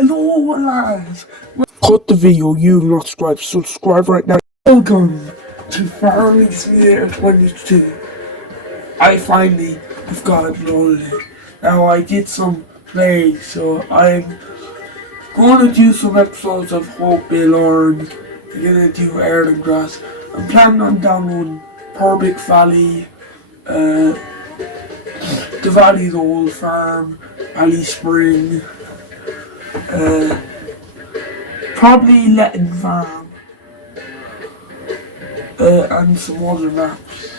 Hello lads! Cut the video, you not subscribe right now. Welcome to FS22. I finally have got it loaded. Now I did some playing, so I'm going to do some episodes of Hope BALING. I'm going to do ERLINGRATH. I'm planning on downloading Public Valley, the Valley's Old Farm, Valley Spring, probably Letting Farm, and some other maps.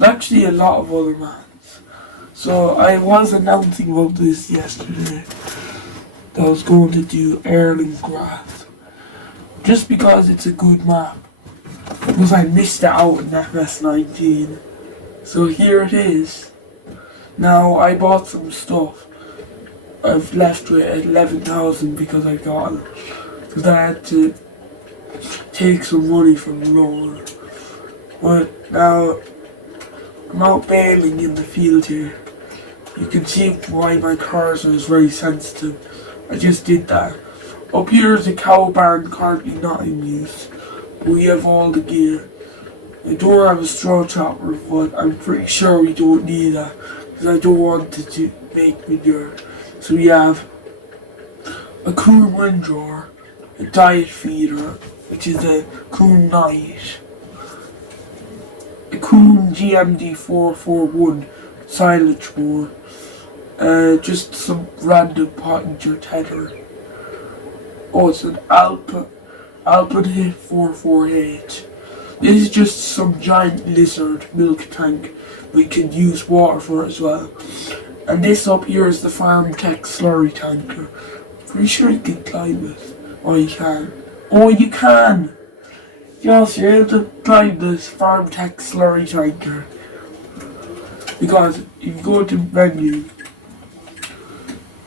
Actually a lot of other maps. So I was announcing about this yesterday, that I was going to do ERLINGRATH, just because it's a good map, because I missed it out in FS19. So here it is. Now I bought some stuff. I've left with 11,000 because I got it. Because I had to take some money from the loan. But now I'm out bailing in the field here. You can see why my cursor is very sensitive. I just did that. Up here is a cow barn currently not in use. We have all the gear. I don't have a straw chopper, but I'm pretty sure we don't need that, because I don't want it to make manure. So we have a coon windrower, a diet feeder, which is a coon night, a coon GMD 441 silage board, just some random pottinger tether. Oh, it's an Alpine 44H. This is just some giant lizard milk tank we can use water for as well. And this up here is the Farm Tech slurry tanker. Pretty sure you can climb it. Oh, you can. Oh, you can! Yes, you're able to climb this Farm Tech slurry tanker. Because if you go to menu,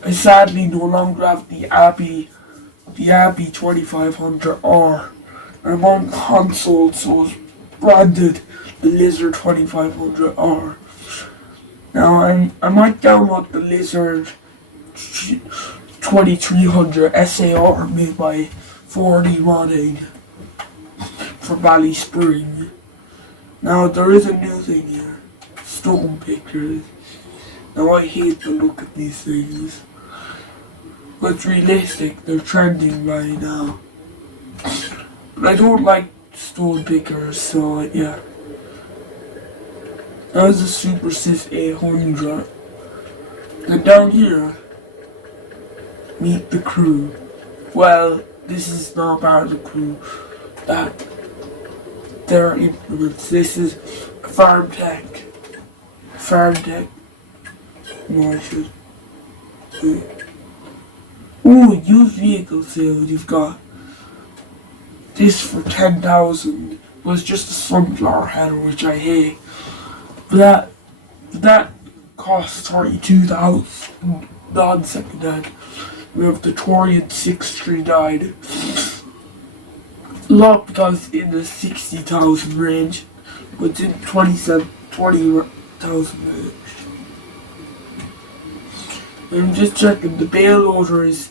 I sadly no longer have the Abbey 2500R. I'm on console, so it's branded the Lizard 2500R. Now I might download the Lizard 2300 SAR made by 4D Modding for Valley Spring. Now there is a new thing here, stone pictures. Now I hate the look of these things, but it's realistic, they're trending right now. But I don't like stone pickers, so yeah. That was a Super Sys 800. Then down here, meet the crew. Well, this is not part of the crew. That their implements. This is Farm Tech. No, I should. Oh, used vehicle sales. You've got this for 10,000. Was just a sunflower header, which I hate. But that costs 32,000 non-second hand. We have the Torian 639. A lot because in the 60,000 range, but it's in 20,000 range. I'm just checking, the bale loader is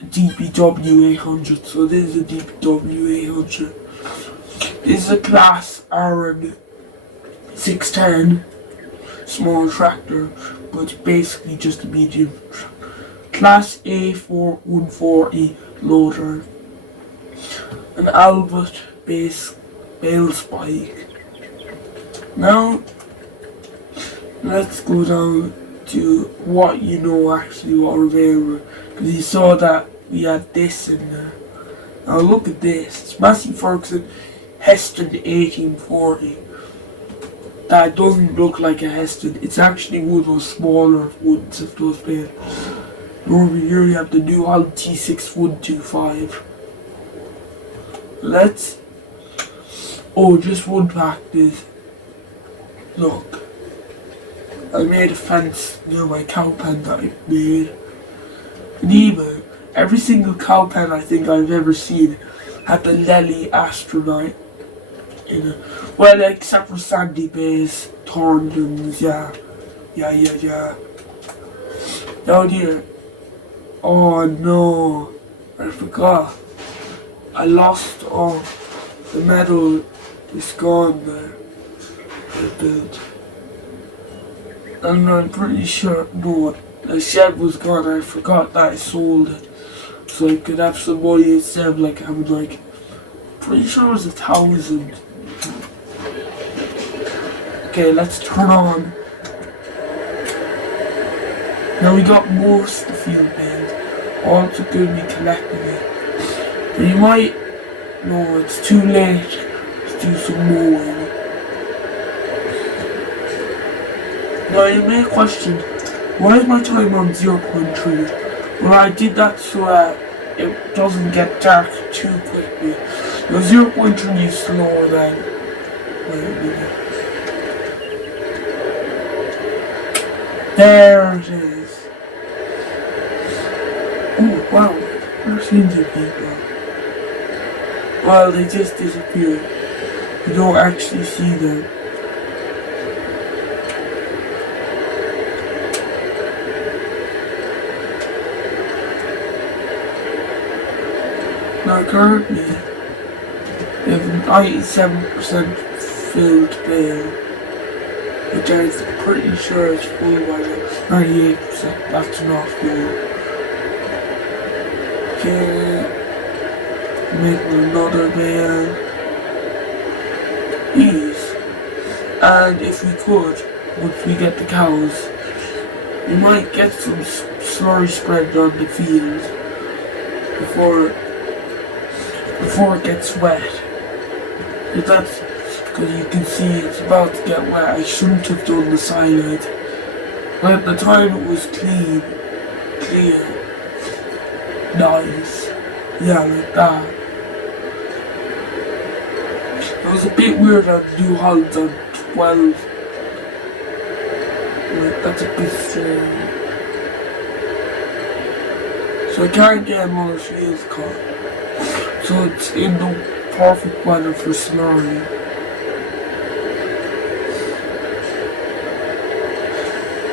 a DPW 800, so this is a DPW 800. This is a class Aaron 610 small tractor, but it's basically just a medium class A4 140 loader, an Albert base bale spike. Now let's go down to what you know actually what we're available, because you saw that we had this in there. Now look at this, it's Massey Ferguson Heston 1840. That doesn't look like a Heston, it's actually one of those smaller ones of those bales. Over here we have the new T6125. Let's, oh, just one fact is, look, I made a fence near my cow pen that I made. And even every single cow pen I think I've ever seen had the Lely astronaut in it. Well, except for Sandy Bay's Thorntons, yeah. Down here, Oh no, I forgot. I lost all the metal is gone there. I built. And I'm pretty sure, no, the shed was gone. I forgot that I sold it. So I could have some money instead of like having like, pretty sure it was 1,000. Okay, let's turn on. Now we got most of the field built. Also going to be collecting it. But you might, no, it's too late to do some mowing. Now you may question, why is my time on 0.3? Well, I did that so that it doesn't get dark too quickly. Now 0.3 is slower than, wait a minute. There it is. Oh wow, I've seen the people. Well, they just disappear. You don't actually see them. Now currently, we have a 97% filled bale, which I'm pretty sure is full by now. 98%, that's not full. Okay, making another bale. Ease. And if we could, once we get the cows, we might get some slurry spread on the field before it gets wet. Because you can see it's about to get wet. I shouldn't have done the cyanide. But at the time it was clear. Nice. Yeah, like that. It was a bit weird on New Holland on 12. Like, that's a bit strange. So I can't get him on the field cut. So it's in the perfect weather for slurry.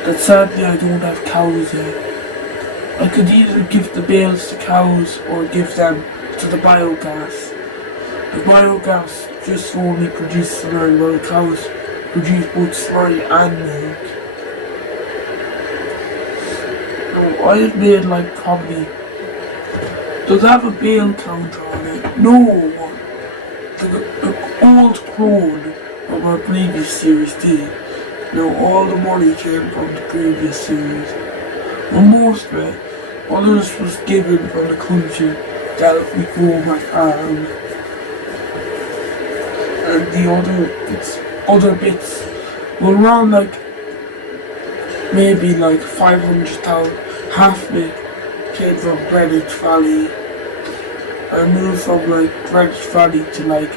But sadly I don't have cows yet. I could either give the bales to cows or give them to the biogas. The biogas just only produces slurry, while the cows produce both slurry and milk. Now I've made like probably, does it have a bale counter on it? No! The old crone of our previous series did. Now all the money came from the previous series. Well, most of it, others was given from the country that we grow my farm. And the other bits were around like, maybe like 500,000, half of it came from Greenwich Valley. I moved from like Greenwich Valley to like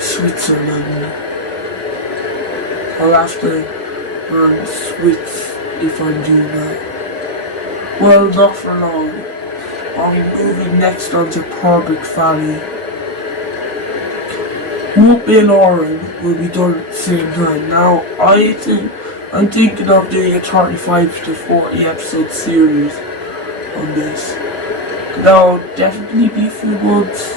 Switzerland. I'll have to learn Swiss if I do that. Well, not for long. I'll be moving next on to Purbeck Valley. Whoop and Oren will be done at the same time. Now, I'm thinking of doing a 35 to 40 episode series on this. That'll definitely be a few months.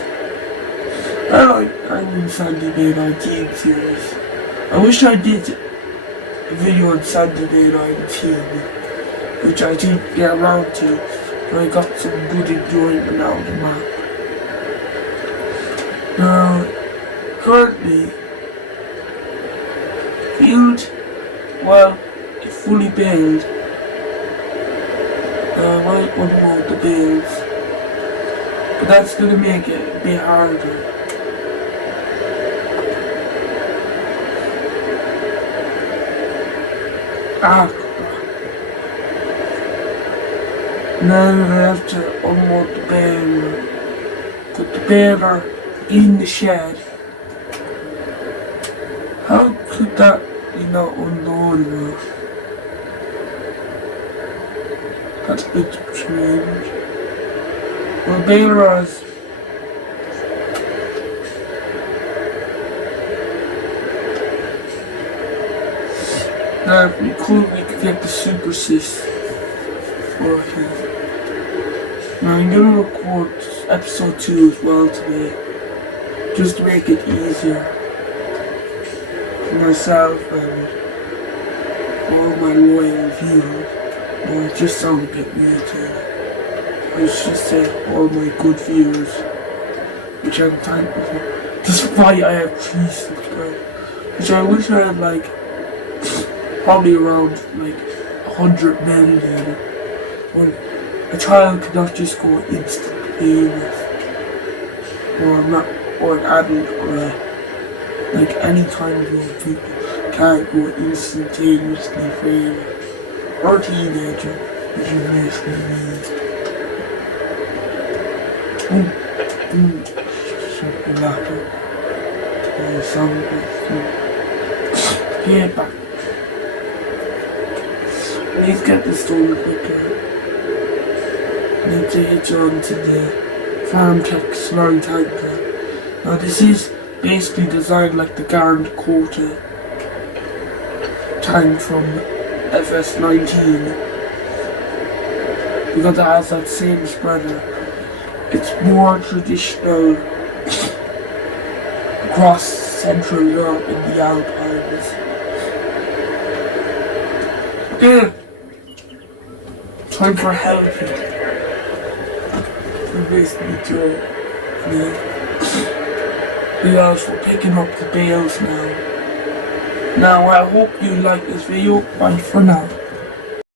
I'm in Sandy Bay 19 series. I wish I did a video on Sandy Bay 19, which I didn't get around to, but I got some good enjoyment out of the map. Now, currently, field, well, it's fully baled. I might unload the bales, but that's gonna make it a bit harder. Ah, now I have to unload the baler, put the baler in the shed. How could that be not unloadable? That's a bit strange. Well, baler has now, if we could get the super sys working. Now I'm gonna record episode 2 as well today, just to make it easier for myself and all my loyal viewers. Well, it just sounds a bit weird to let's just say all my good viewers, which I'm thankful for. Despite I have 3 subscribers, which I wish I had like probably around like 100 million. But a child could not just go instant famous, or an adult, or like any kind of young people can't go instantaneously famous, or a teenager, which is basically me. Something like that. Yeah, back. Let's get this done quicker. Need to hitch on to the Farm Tech Slurry Tanker. Now this is basically designed like the Garand Quota tank from FS19, because it has that same spreader. It's more traditional across Central Europe in the Alpines. Yeah. Time for helping. We're basically doing because we're picking up the bales now. Now I hope you like this video. Bye for now.